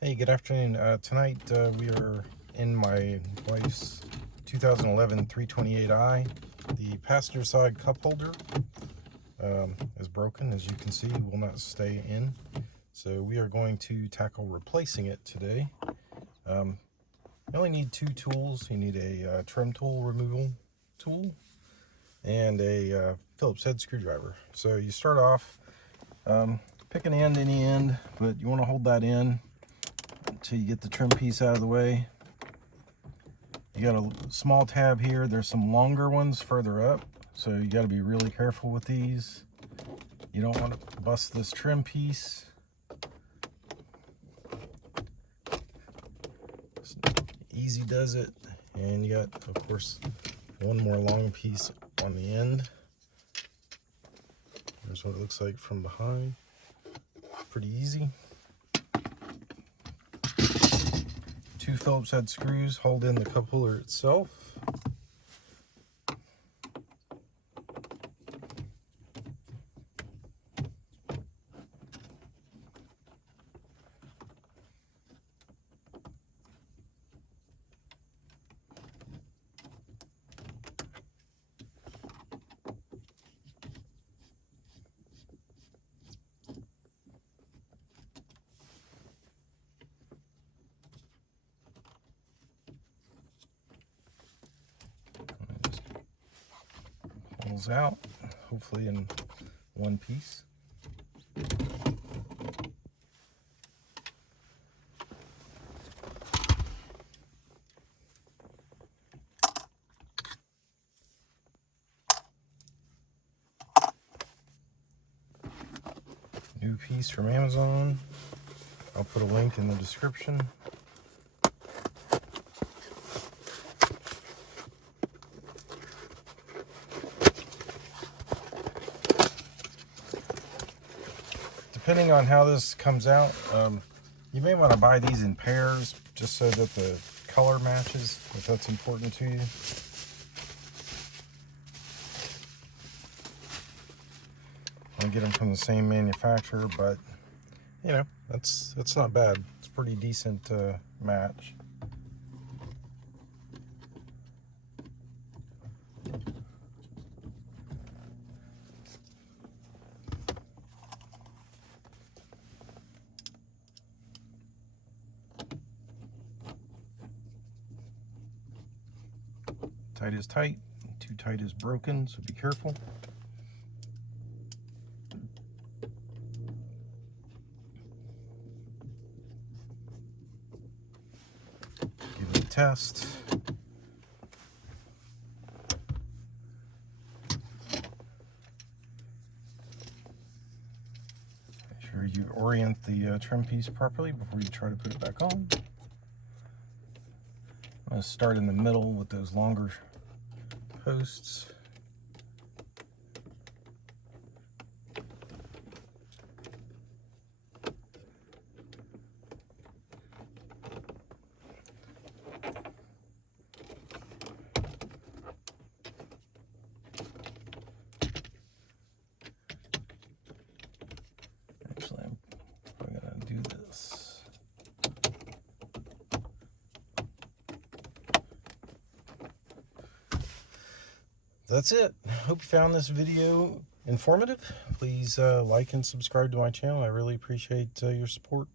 Hey, good afternoon. Tonight we are in my wife's 2011 328i. The passenger side cup holder is broken, as you can see, will not stay in. So we are going to tackle replacing it today. You only need two tools. You need a trim tool removal tool and a Phillips head screwdriver. So you start off, pick an end, any end, but you want to hold that in until you get the trim piece out of the way. You got a small tab here. There's some longer ones further up, so you got to be really careful with these. You don't want to bust this trim piece. Easy does it. And you got, of course, one more long piece on the end. Here's what it looks like from behind. Pretty easy. Two Phillips head screws hold in the cup holder itself. Pulls out, hopefully in one piece. New piece from Amazon. I'll put a link in the description. Depending on how this comes out, you may want to buy these in pairs just so that the color matches, if that's important to you. I get them from the same manufacturer, but you know, that's not bad. It's a pretty decent match. Tight is tight, too tight is broken, so be careful. Give it a test. Make sure you orient the trim piece properly before you try to put it back on. I'm going to start in the middle with those longer posts. Actually, I'm going to do this. That's it. Hope you found this video informative. Please like and subscribe to my channel. I really appreciate your support.